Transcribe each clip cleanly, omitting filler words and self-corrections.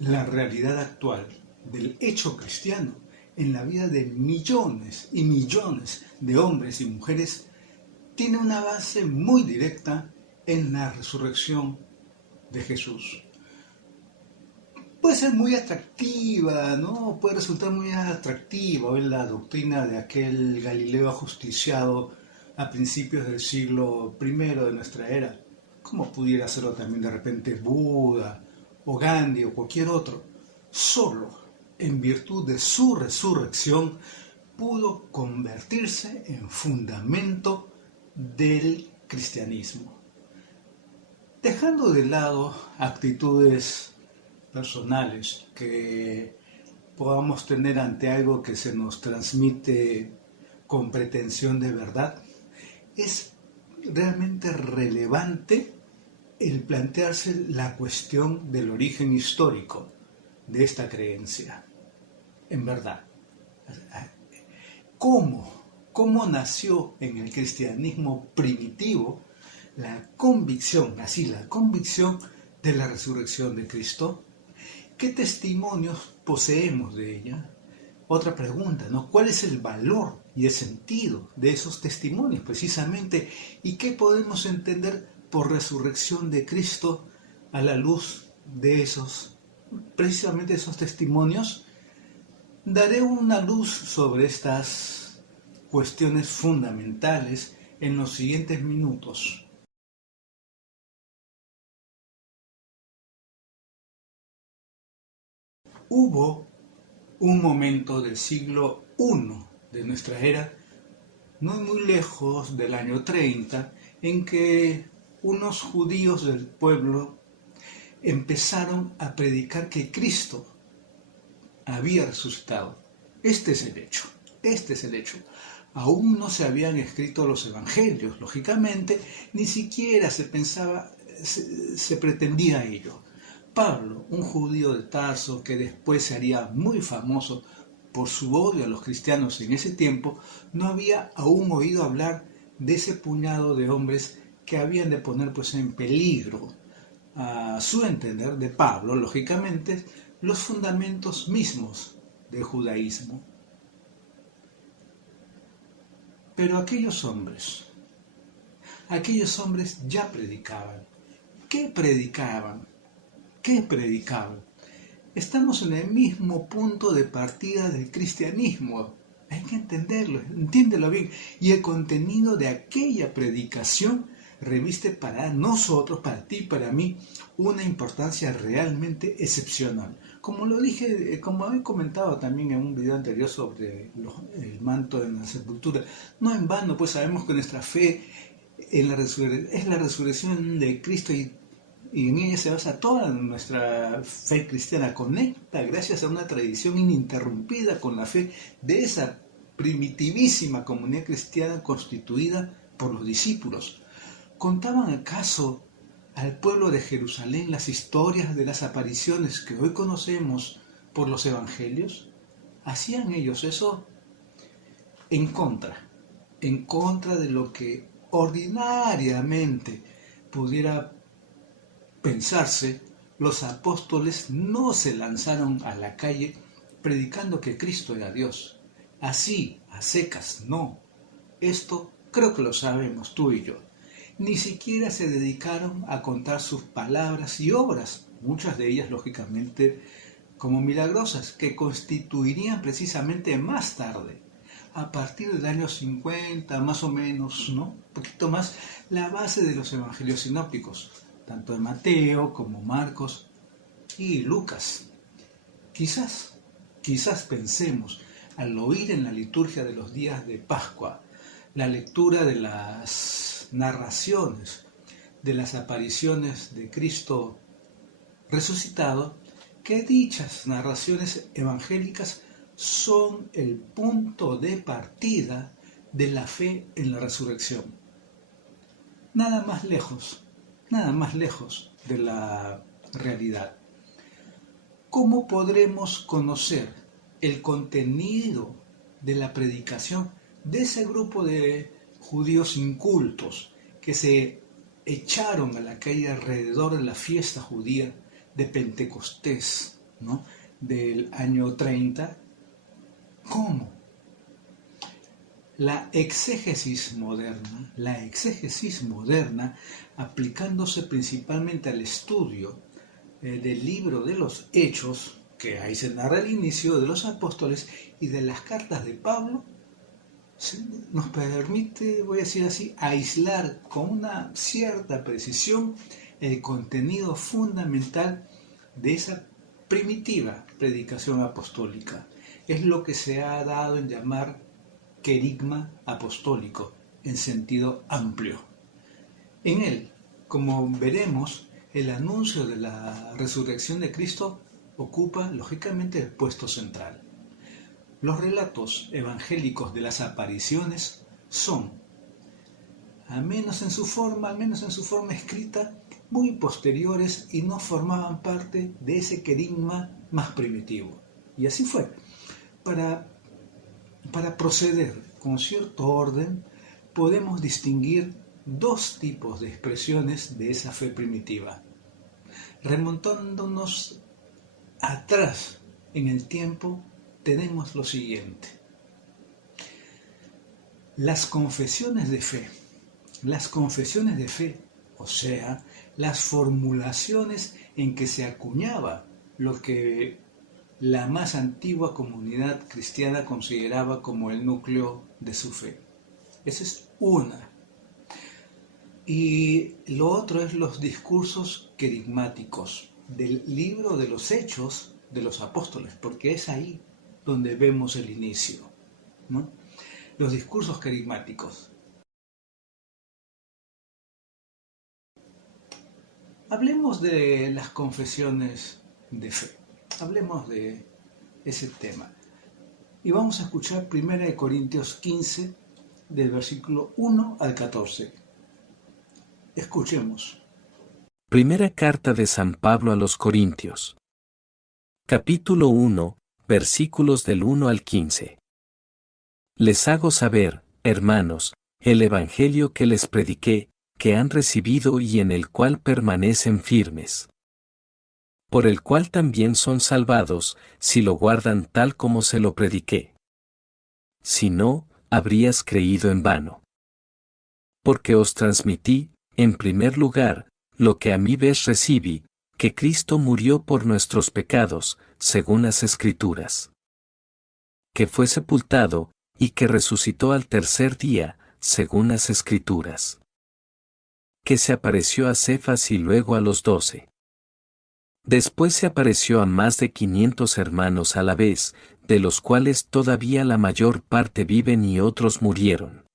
La realidad actual del hecho cristiano en la vida de millones y millones de hombres y mujeres tiene una base muy directa en la resurrección de Jesús. Puede ser muy atractiva, ¿no? Puede resultar muy atractiva hoy la doctrina de aquel Galileo ajusticiado a principios del siglo I de nuestra era, como pudiera serlo también de repente Buda o Gandhi o cualquier otro. Solo en virtud de su resurrección pudo convertirse en fundamento del cristianismo. Dejando de lado actitudes personales que podamos tener ante algo que se nos transmite con pretensión de verdad, es realmente relevante el plantearse la cuestión del origen histórico de esta creencia. En verdad, ¿cómo nació en el cristianismo primitivo la convicción de la resurrección de Cristo? ¿Qué testimonios poseemos de ella? Otra pregunta, ¿no? ¿Cuál es el valor y el sentido de esos testimonios precisamente? ¿Y qué podemos entender por resurrección de Cristo a la luz de precisamente esos testimonios? Daré una luz sobre estas cuestiones fundamentales en los siguientes minutos. Hubo un momento del siglo I de nuestra era, no muy lejos del año 30, en que unos judíos del pueblo empezaron a predicar que Cristo había resucitado. Este es el hecho. Aún no se habían escrito los evangelios, lógicamente, ni siquiera se pretendía ello. Pablo, un judío de Tarso que después se haría muy famoso por su odio a los cristianos en ese tiempo, no había aún oído hablar de ese puñado de hombres que habían de poner en peligro, a su entender, de Pablo, lógicamente, los fundamentos mismos del judaísmo. Pero aquellos hombres ya predicaban. ¿Qué predicaban? Estamos en el mismo punto de partida del cristianismo. Hay que entenderlo, entiéndelo bien. Y el contenido de aquella predicación reviste para nosotros, para ti, para mí, una importancia realmente excepcional. Como lo dije, como he comentado también en un video anterior sobre el manto en la sepultura, no en vano, pues sabemos que nuestra fe es la resurrección de Cristo y en ella se basa toda nuestra fe cristiana. Conecta gracias a una tradición ininterrumpida con la fe de esa primitivísima comunidad cristiana constituida por los discípulos. ¿Contaban acaso al pueblo de Jerusalén las historias de las apariciones que hoy conocemos por los evangelios? ¿Hacían ellos eso? En contra de lo que ordinariamente pudiera pensarse, los apóstoles no se lanzaron a la calle predicando que Cristo era Dios. Así, a secas, no. Esto creo que lo sabemos tú y yo. Ni siquiera se dedicaron a contar sus palabras y obras, muchas de ellas lógicamente como milagrosas, que constituirían precisamente más tarde, a partir del año 50 más o menos, ¿no? Un poquito más, la base de los evangelios sinópticos, tanto de Mateo como Marcos y Lucas. Quizás pensemos, al oír en la liturgia de los días de Pascua la lectura de las narraciones de las apariciones de Cristo resucitado, que dichas narraciones evangélicas son el punto de partida de la fe en la resurrección. Nada más lejos de la realidad. ¿Cómo podremos conocer el contenido de la predicación de ese grupo de judíos incultos que se echaron a la calle alrededor de la fiesta judía de Pentecostés, ¿no?, del año 30. ¿Cómo? La exégesis moderna, aplicándose principalmente al estudio del libro de los Hechos, que ahí se narra el inicio de los apóstoles, y de las cartas de Pablo, nos permite, voy a decir así, aislar con una cierta precisión el contenido fundamental de esa primitiva predicación apostólica. Es lo que se ha dado en llamar querigma apostólico en sentido amplio. En él, como veremos, el anuncio de la resurrección de Cristo ocupa lógicamente el puesto central. Los relatos evangélicos de las apariciones son, al menos en su forma escrita, muy posteriores y no formaban parte de ese querigma más primitivo. Y así fue. Para proceder con cierto orden, podemos distinguir dos tipos de expresiones de esa fe primitiva. Remontándonos atrás en el tiempo, tenemos lo siguiente. Las confesiones de fe, o sea, las formulaciones en que se acuñaba lo que la más antigua comunidad cristiana consideraba como el núcleo de su fe. Esa es una. Y lo otro es los discursos querigmáticos del libro de los Hechos de los Apóstoles, porque es ahí donde vemos el inicio, ¿no? Los discursos querigmáticos. Hablemos de las confesiones de fe. Hablemos de ese tema. Y vamos a escuchar 1 Corintios 15, del versículo 1 al 14. Escuchemos. Primera carta de San Pablo a los Corintios. Capítulo 1, versículos del 1 al 15. Les hago saber, hermanos, el evangelio que les prediqué, que han recibido y en el cual permanecen firmes, por el cual también son salvados, si lo guardan tal como se lo prediqué. Si no, habrías creído en vano. Porque os transmití, en primer lugar, lo que a mi vez recibí, que Cristo murió por nuestros pecados, según las Escrituras. Que fue sepultado, y que resucitó al tercer día, según las Escrituras. Que se apareció a Cefas y luego a los 12. Después se apareció a más de 500 hermanos a la vez, de los cuales todavía la mayor parte viven y otros murieron.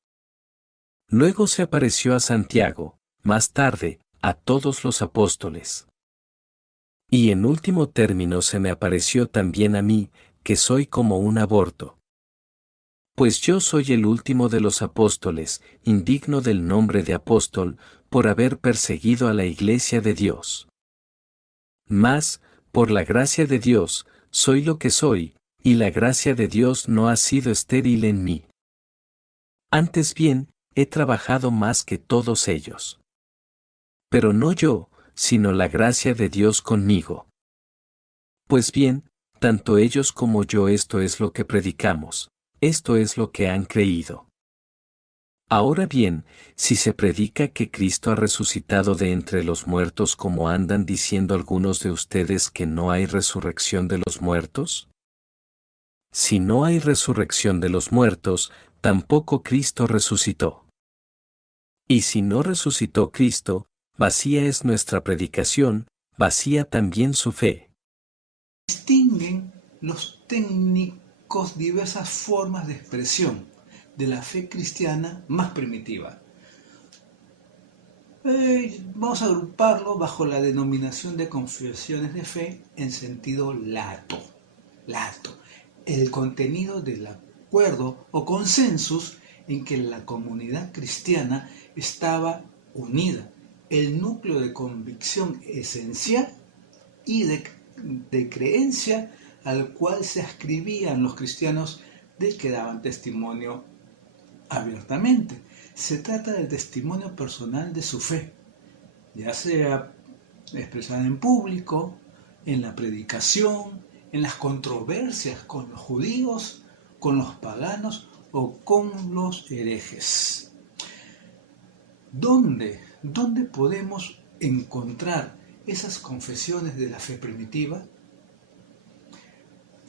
Luego se apareció a Santiago, más tarde, a todos los apóstoles. Y en último término se me apareció también a mí, que soy como un aborto. Pues yo soy el último de los apóstoles, indigno del nombre de apóstol, por haber perseguido a la iglesia de Dios. Mas, por la gracia de Dios, soy lo que soy, y la gracia de Dios no ha sido estéril en mí. Antes bien, he trabajado más que todos ellos. Pero no yo, sino la gracia de Dios conmigo. Pues bien, tanto ellos como yo esto es lo que predicamos, esto es lo que han creído. Ahora bien, si se predica que Cristo ha resucitado de entre los muertos como andan diciendo algunos de ustedes que no hay resurrección de los muertos, si no hay resurrección de los muertos, tampoco Cristo resucitó. Y si no resucitó Cristo, vacía es nuestra predicación, vacía también su fe. Distinguen los técnicos diversas formas de expresión de la fe cristiana más primitiva. Vamos a agruparlo bajo la denominación de confesiones de fe en sentido lato. El contenido del acuerdo o consensus en que la comunidad cristiana estaba unida, el núcleo de convicción esencial y de creencia al cual se ascribían los cristianos del que daban testimonio abiertamente. Se trata del testimonio personal de su fe, ya sea expresada en público, en la predicación, en las controversias con los judíos, con los paganos o con los herejes. ¿Dónde podemos encontrar esas confesiones de la fe primitiva?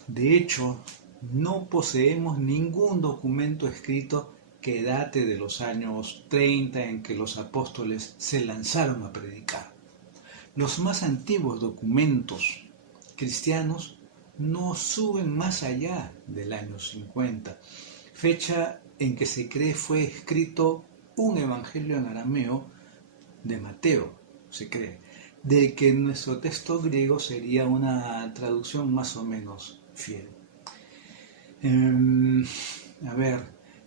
De hecho, no poseemos ningún documento escrito que date de los años 30 en que los apóstoles se lanzaron a predicar. Los más antiguos documentos cristianos no suben más allá del año 50, fecha en que se cree fue escrito un evangelio en arameo de Mateo, se cree, de que nuestro texto griego sería una traducción más o menos fiel.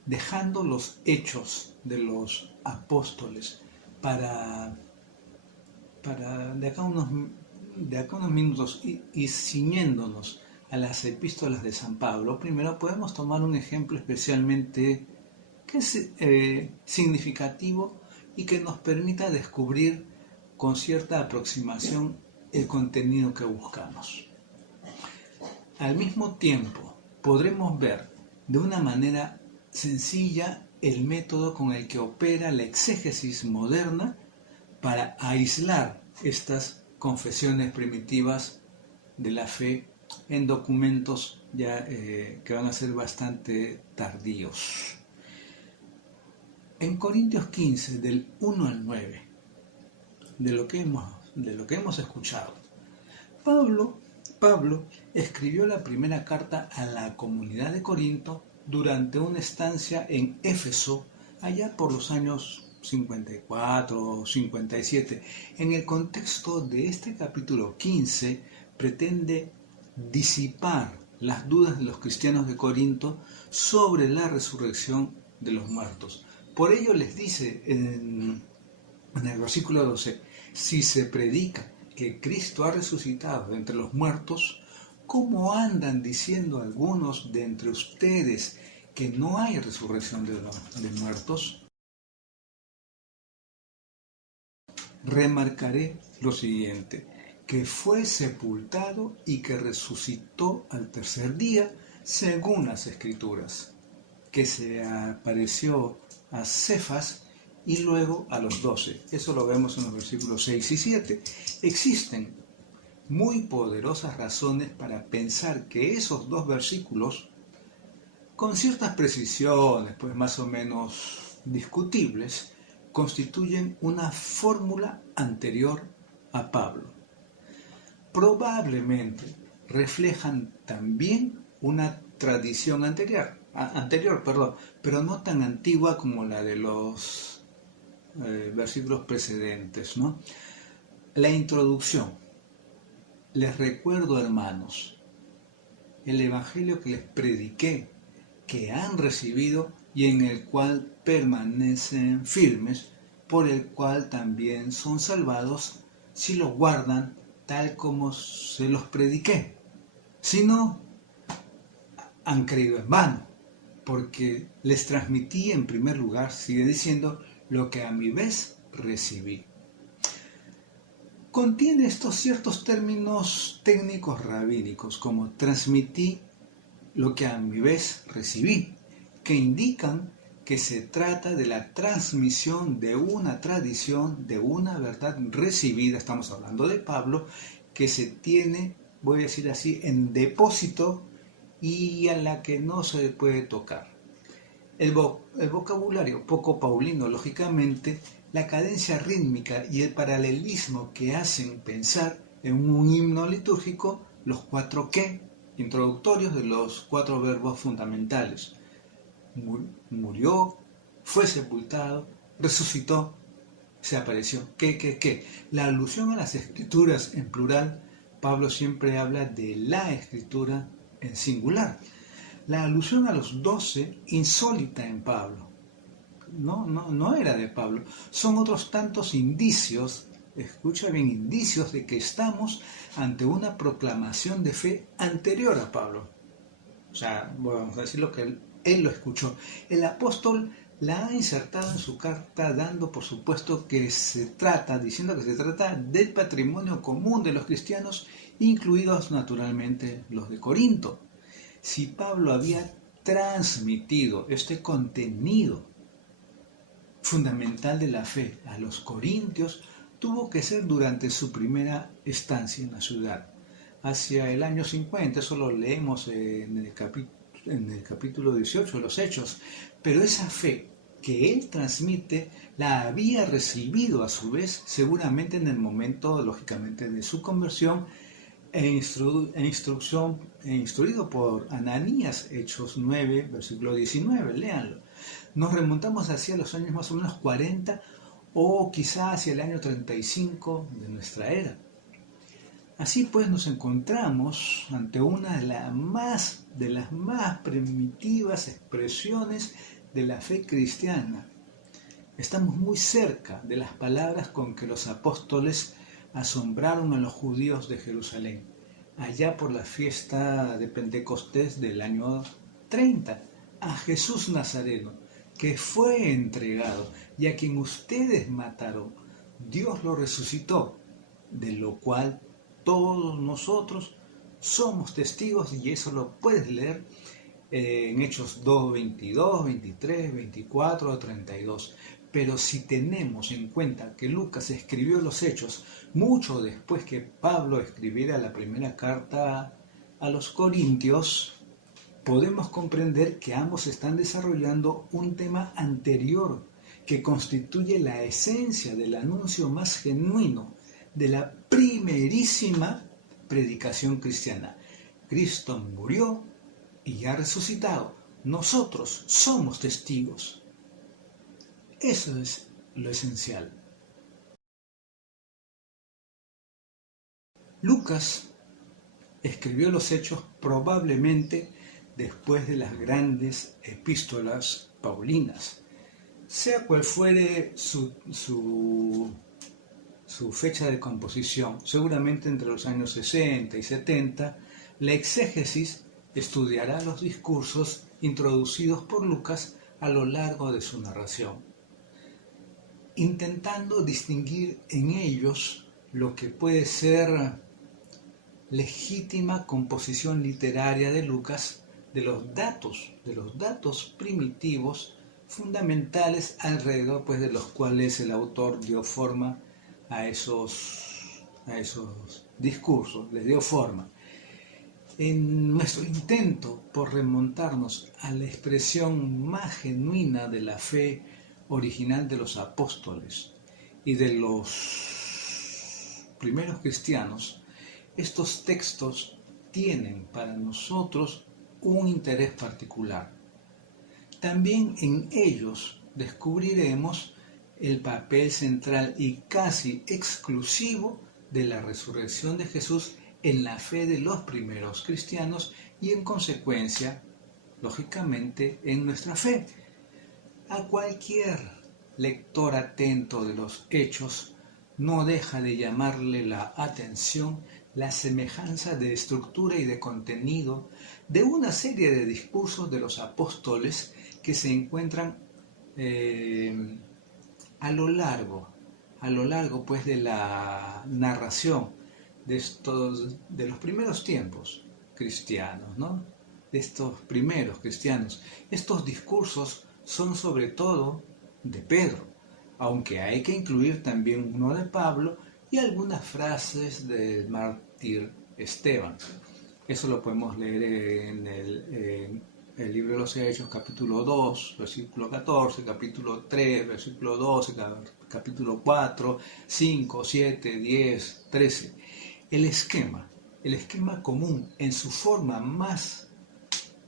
Dejando los hechos de los apóstoles para de acá unos minutos y ciñéndonos a las epístolas de San Pablo, primero podemos tomar un ejemplo especialmente que es significativo y que nos permita descubrir con cierta aproximación el contenido que buscamos. Al mismo tiempo, podremos ver de una manera sencilla el método con el que opera la exégesis moderna para aislar estas confesiones primitivas de la fe en documentos ya que van a ser bastante tardíos. En Corintios 15, del 1 al 9, de lo que hemos escuchado, Pablo escribió la primera carta a la comunidad de Corinto durante una estancia en Éfeso, allá por los años 54 o 57. En el contexto de este capítulo 15, pretende disipar las dudas de los cristianos de Corinto sobre la resurrección de los muertos. Por ello les dice en el versículo 12, si se predica que Cristo ha resucitado de entre los muertos, ¿cómo andan diciendo algunos de entre ustedes que no hay resurrección de muertos? Remarcaré lo siguiente, que fue sepultado y que resucitó al tercer día, según las Escrituras, que se apareció a Cefas y luego a los 12. Eso lo vemos en los versículos 6 y 7. Existen muy poderosas razones para pensar que esos dos versículos, con ciertas precisiones, pues más o menos discutibles, constituyen una fórmula anterior a Pablo. Probablemente reflejan también una tradición anterior, pero no tan antigua como la de los versículos precedentes, ¿no? La introducción. Les recuerdo, hermanos, el evangelio que les prediqué, que han recibido y en el cual permanecen firmes, por el cual también son salvados si lo guardan tal como se los prediqué. Si no, han creído en vano, porque les transmití en primer lugar, sigue diciendo, lo que a mi vez recibí. Contiene estos ciertos términos técnicos rabínicos, como transmití lo que a mi vez recibí, que indican que se trata de la transmisión de una tradición, de una verdad recibida, estamos hablando de Pablo, que se tiene, voy a decir así, en depósito y a la que no se puede tocar. El vocabulario poco paulino, lógicamente, la cadencia rítmica y el paralelismo que hacen pensar en un himno litúrgico, los 4 qué introductorios de los 4 verbos fundamentales. Murió, fue sepultado, resucitó, se apareció. ¿Qué? La alusión a las escrituras en plural, Pablo siempre habla de la escritura en singular. La alusión a los 12, insólita en Pablo. No era de Pablo. Son otros tantos indicios, escucha bien, indicios de que estamos ante una proclamación de fe anterior a Pablo. O sea, vamos a decir lo que él lo escuchó. El apóstol la ha insertado en su carta diciendo que se trata del patrimonio común de los cristianos incluidos naturalmente los de Corinto. Si Pablo había transmitido este contenido fundamental de la fe a los corintios, tuvo que ser durante su primera estancia en la ciudad. Hacia el año 50, eso lo leemos en el capítulo 18 de los Hechos, pero esa fe que él transmite la había recibido a su vez seguramente en el momento, lógicamente, de su conversión instruido por Ananías, Hechos 9, versículo 19, léanlo. Nos remontamos hacia los años más o menos 40 o quizá hacia el año 35 de nuestra era. Así pues nos encontramos ante una de las más primitivas expresiones de la fe cristiana. Estamos muy cerca de las palabras con que los apóstoles asombraron a los judíos de Jerusalén, allá por la fiesta de Pentecostés del año 30, a Jesús Nazareno, que fue entregado y a quien ustedes mataron. Dios lo resucitó, de lo cual todos nosotros somos testigos, y eso lo puedes leer en Hechos 2, 22, 23, 24 o 32. Pero si tenemos en cuenta que Lucas escribió los Hechos mucho después que Pablo escribiera la primera carta a los Corintios, podemos comprender que ambos están desarrollando un tema anterior que constituye la esencia del anuncio más genuino de la primerísima predicación cristiana. Cristo murió y ha resucitado. Nosotros somos testigos. Eso es lo esencial. Lucas escribió los Hechos probablemente después de las grandes epístolas paulinas. Sea cual fuere su fecha de composición, seguramente entre los años 60 y 70, la exégesis estudiará los discursos introducidos por Lucas a lo largo de su narración, intentando distinguir en ellos lo que puede ser legítima composición literaria de Lucas de los datos primitivos fundamentales alrededor de los cuales el autor dio forma a esos discursos, les dio forma. En nuestro intento por remontarnos a la expresión más genuina de la fe original de los apóstoles y de los primeros cristianos, estos textos tienen para nosotros un interés particular. También en ellos descubriremos el papel central y casi exclusivo de la resurrección de Jesús en la fe de los primeros cristianos y en consecuencia, lógicamente, en nuestra fe. A cualquier lector atento de los Hechos no deja de llamarle la atención la semejanza de estructura y de contenido de una serie de discursos de los apóstoles que se encuentran a lo largo pues de la narración de los primeros tiempos cristianos, ¿no? De estos primeros cristianos. Estos discursos son sobre todo de Pedro, aunque hay que incluir también uno de Pablo y algunas frases del mártir Esteban. Eso lo podemos leer en el libro de los Hechos, capítulo 2, versículo 14, capítulo 3, versículo 12, capítulo 4, 5, 7, 10, 13. El esquema común en su forma más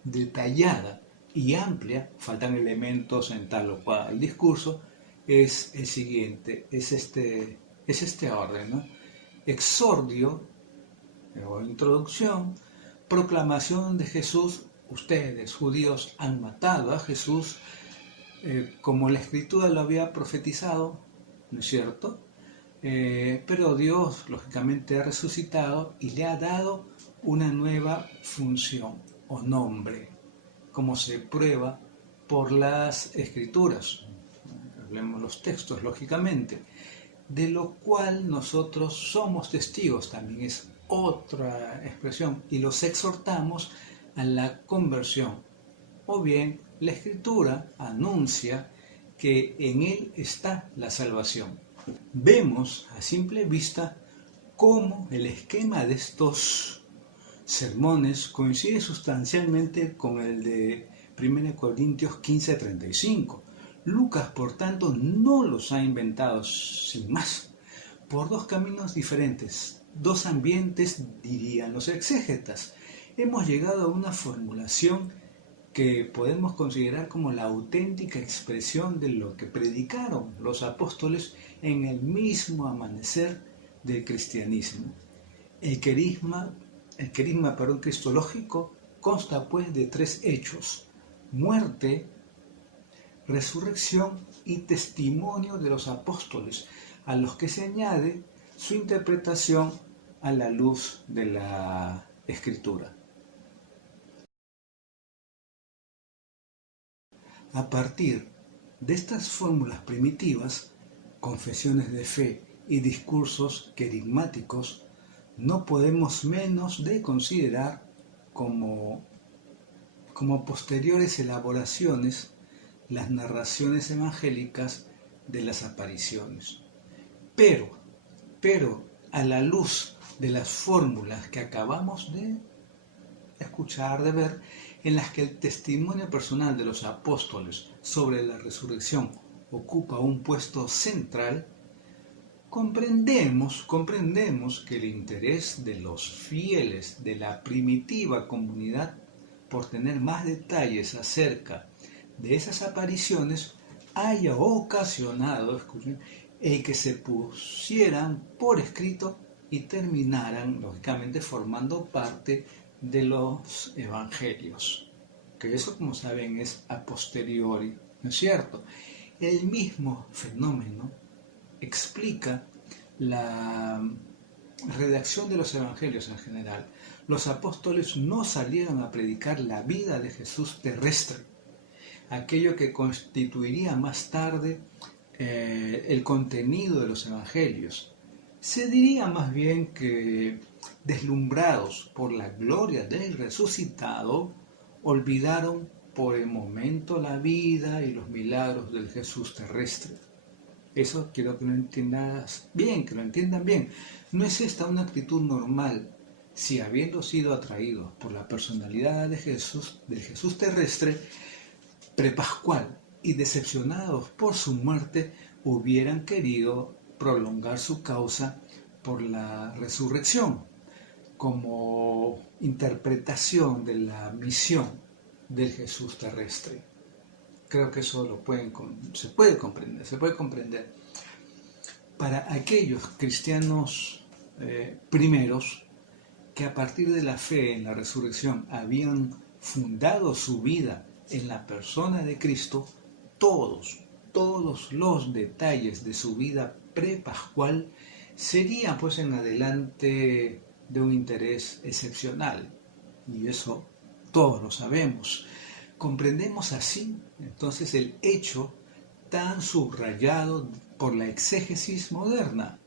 detallada y amplia, faltan elementos en tal o cual discurso, es el siguiente, es este orden, ¿no? Exordio o introducción, proclamación de Jesús. Ustedes, judíos, han matado a Jesús como la Escritura lo había profetizado, ¿no es cierto? Pero Dios, lógicamente, ha resucitado y le ha dado una nueva función o nombre, como se prueba por las Escrituras. Hablemos los textos, lógicamente, de lo cual nosotros somos testigos. También es otra expresión, y los exhortamos a la conversión. O bien, la Escritura anuncia que en Él está la salvación. Vemos a simple vista cómo el esquema de estos sermones coincide sustancialmente con el de 1 Corintios 15:35. Lucas, por tanto, no los ha inventado sin más, por dos caminos diferentes, dos ambientes, dirían los exégetas. Hemos llegado a una formulación que podemos considerar como la auténtica expresión de lo que predicaron los apóstoles en el mismo amanecer del cristianismo. El querigma cristológico consta pues de tres hechos: muerte, resurrección y testimonio de los apóstoles, a los que se añade su interpretación a la luz de la Escritura. A partir de estas fórmulas primitivas, confesiones de fe y discursos querigmáticos, no podemos menos de considerar como posteriores elaboraciones las narraciones evangélicas de las apariciones. Pero a la luz de las fórmulas que acabamos de escuchar, de ver, en las que el testimonio personal de los apóstoles sobre la resurrección ocupa un puesto central, comprendemos que el interés de los fieles de la primitiva comunidad por tener más detalles acerca de esas apariciones haya ocasionado, escuchen, el que se pusieran por escrito y terminaran, lógicamente, formando parte de los evangelios, que eso, como saben, es a posteriori, ¿no es cierto? El mismo fenómeno explica la redacción de los evangelios en general. Los apóstoles no salieron a predicar la vida de Jesús terrestre, aquello que constituiría más tarde el contenido de los evangelios. Se diría más bien que, deslumbrados por la gloria del resucitado, olvidaron por el momento la vida y los milagros del Jesús terrestre. Eso quiero que lo entiendas bien, que lo entiendan bien. No es esta una actitud normal si, habiendo sido atraídos por la personalidad de Jesús, del Jesús terrestre, prepascual, y decepcionados por su muerte, hubieran querido prolongar su causa por la resurrección, como interpretación de la misión del Jesús terrestre. Creo que eso se puede comprender. Para aquellos cristianos primeros que a partir de la fe en la resurrección habían fundado su vida en la persona de Cristo, todos los detalles de su vida prepascual serían pues en adelante de un interés excepcional, y eso todos lo sabemos. Comprendemos así entonces el hecho tan subrayado por la exégesis moderna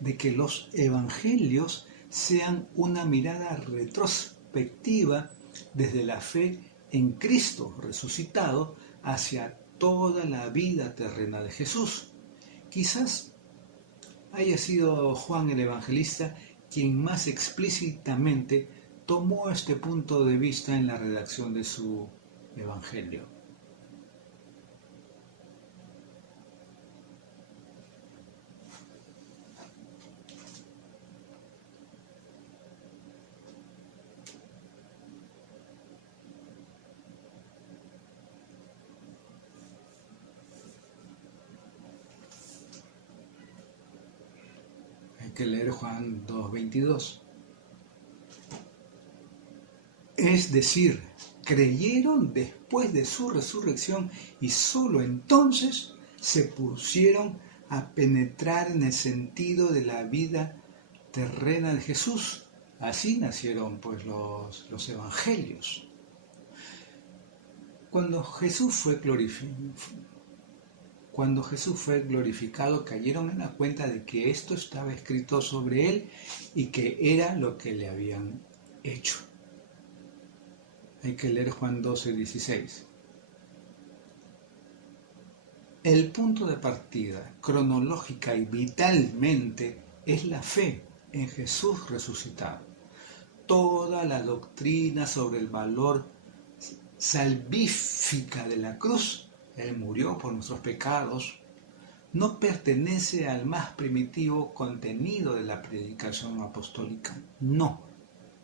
de que los evangelios sean una mirada retrospectiva desde la fe en Cristo resucitado hacia toda la vida terrena de Jesús. Quizás haya sido Juan el Evangelista quien más explícitamente tomó este punto de vista en la redacción de su Evangelio. Hay que leer Juan 2:22. Es decir, creyeron después de su resurrección y solo entonces se pusieron a penetrar en el sentido de la vida terrena de Jesús. Así nacieron pues los evangelios. Cuando Jesús fue glorificado, Cuando Jesús fue glorificado, cayeron en la cuenta de que esto estaba escrito sobre él y que era lo que le habían hecho. Hay que leer Juan 12:16. El punto de partida, cronológica y vitalmente, es la fe en Jesús resucitado. Toda la doctrina sobre el valor salvífica de la cruz, Él murió por nuestros pecados, no pertenece al más primitivo contenido de la predicación apostólica. No,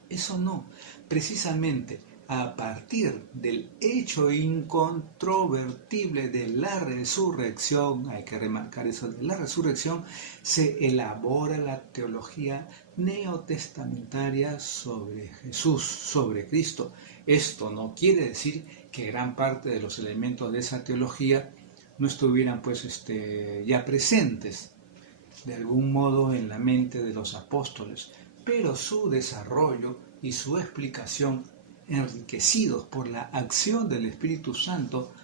eso no. Precisamente a partir del hecho incontrovertible de la resurrección, hay que remarcar eso, de la resurrección, se elabora la teología neotestamentaria sobre Jesús, sobre Cristo. Esto no quiere decir que gran parte de los elementos de esa teología no estuvieran ya presentes de algún modo en la mente de los apóstoles, pero su desarrollo y su explicación, enriquecidos por la acción del Espíritu Santo,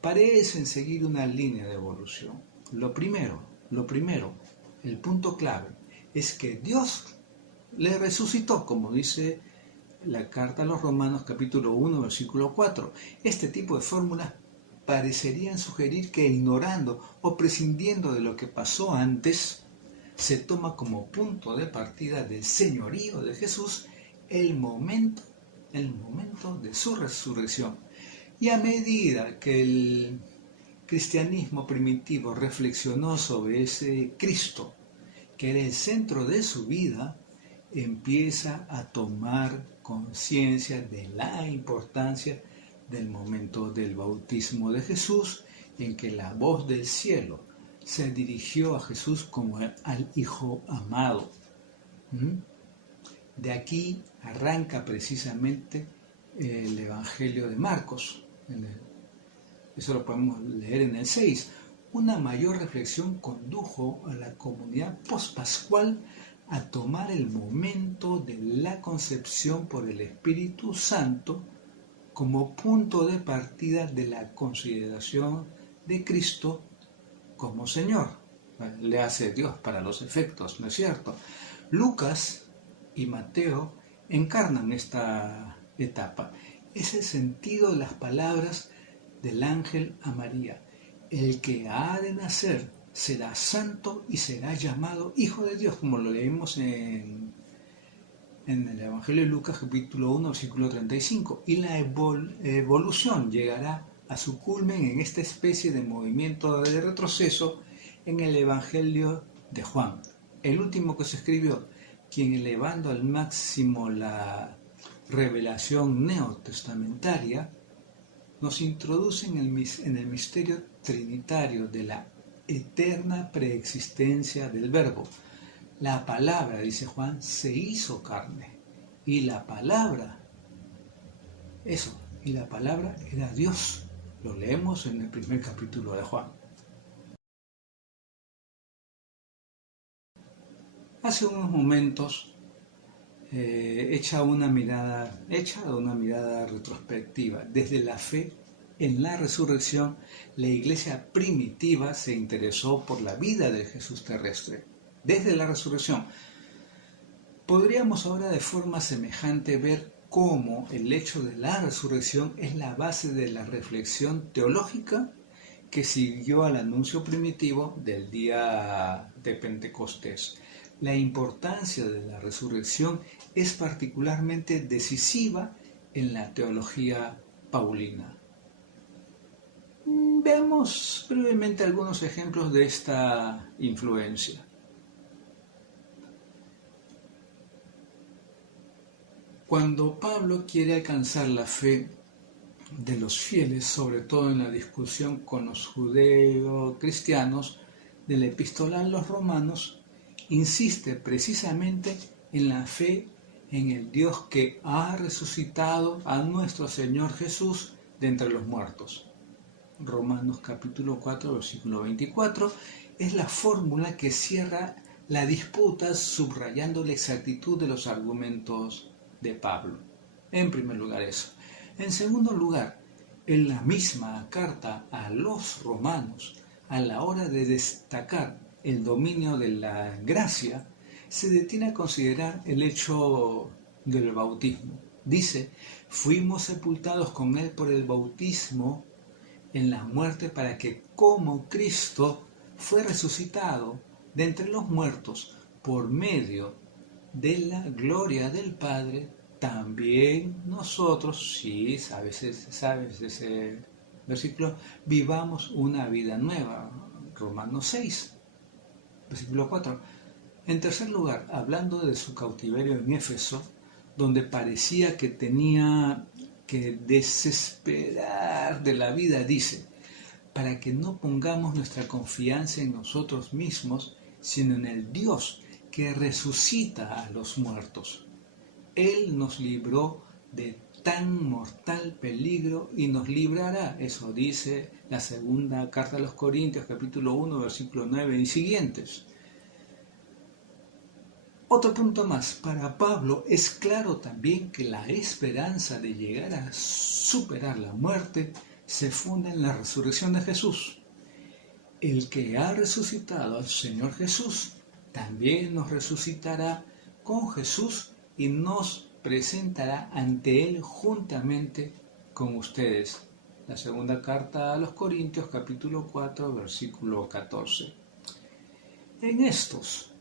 parecen seguir una línea de evolución. Lo primero, el punto clave, es que Dios le resucitó, como dice la carta a los Romanos capítulo 1, versículo 4. Este tipo de fórmulas parecerían sugerir que ignorando o prescindiendo de lo que pasó antes, se toma como punto de partida del señorío de Jesús el momento de su resurrección. Y a medida que el cristianismo primitivo reflexionó sobre ese Cristo, que era el centro de su vida, empieza a tomar conciencia de la importancia del momento del bautismo de Jesús, en que la voz del cielo se dirigió a Jesús como al Hijo amado. De aquí arranca precisamente el Evangelio de Marcos. Eso lo podemos leer en el 6. Una mayor reflexión condujo a la comunidad pospascual a tomar el momento de la concepción por el Espíritu Santo como punto de partida de la consideración de Cristo como Señor. Le hace Dios para los efectos, ¿no es cierto? Lucas y Mateo encarnan esta etapa. Es el sentido de las palabras del ángel a María. El que ha de nacer será santo y será llamado Hijo de Dios, como lo leímos en el Evangelio de Lucas capítulo 1, versículo 35. Y la evolución llegará a su culmen en esta especie de movimiento de retroceso en el Evangelio de Juan, el último que se escribió, quien elevando al máximo la revelación neotestamentaria, nos introduce en el misterio trinitario de la eterna preexistencia del Verbo. La palabra, dice Juan, se hizo carne, y la palabra era Dios. Lo leemos en el primer capítulo de Juan. Hace unos momentos hecha una mirada retrospectiva. Desde la fe en la resurrección, la iglesia primitiva se interesó por la vida del Jesús terrestre. Desde la resurrección, podríamos ahora de forma semejante ver cómo el hecho de la resurrección es la base de la reflexión teológica que siguió al anuncio primitivo del día de Pentecostés. La importancia de la resurrección es particularmente decisiva en la teología paulina. Veamos brevemente algunos ejemplos de esta influencia. Cuando Pablo quiere alcanzar la fe de los fieles, sobre todo en la discusión con los judeo-cristianos de la epístola a los romanos, insiste precisamente en la fe en el Dios que ha resucitado a nuestro Señor Jesús de entre los muertos. Romanos capítulo 4, versículo 24, es la fórmula que cierra la disputa subrayando la exactitud de los argumentos de Pablo. En primer lugar eso. En segundo lugar, en la misma carta a los romanos a la hora de destacar el dominio de la gracia, se detiene a considerar el hecho del bautismo. Dice, fuimos sepultados con Él por el bautismo en la muerte para que como Cristo fue resucitado de entre los muertos por medio de la gloria del Padre, también nosotros, sí, sabes ese versículo, vivamos una vida nueva. Romanos 6, versículo 4. En tercer lugar, hablando de su cautiverio en Éfeso, donde parecía que tenía que desesperar de la vida, dice, para que no pongamos nuestra confianza en nosotros mismos, sino en el Dios que resucita a los muertos. Él nos libró de tan mortal peligro y nos librará. Eso dice la segunda carta a los Corintios, capítulo 1, versículo 9 y siguientes. Otro punto más, para Pablo es claro también que la esperanza de llegar a superar la muerte se funda en la resurrección de Jesús. El que ha resucitado al Señor Jesús también nos resucitará con Jesús y nos presentará ante Él juntamente con ustedes. La segunda carta a los Corintios, capítulo 4, versículo 14. En estos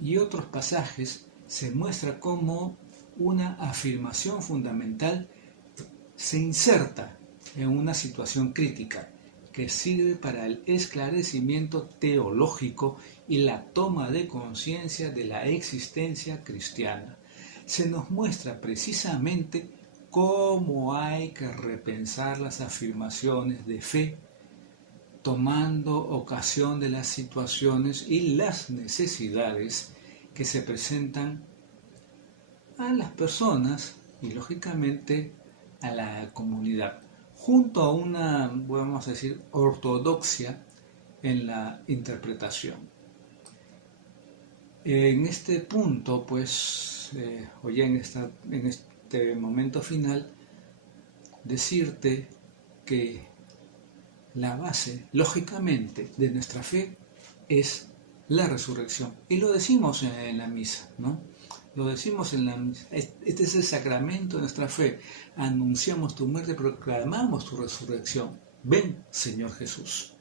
y otros pasajes se muestra cómo una afirmación fundamental se inserta en una situación crítica que sirve para el esclarecimiento teológico y la toma de conciencia de la existencia cristiana. Se nos muestra precisamente cómo hay que repensar las afirmaciones de fe, tomando ocasión de las situaciones y las necesidades que se presentan a las personas y lógicamente a la comunidad, junto a una, vamos a decir, ortodoxia en la interpretación. En este punto, pues, o ya en este momento final, decirte que la base, lógicamente, de nuestra fe es la resurrección. Y lo decimos en la misa, ¿no? Lo decimos en la misa. Este es el sacramento de nuestra fe. Anunciamos tu muerte, proclamamos tu resurrección. Ven, Señor Jesús.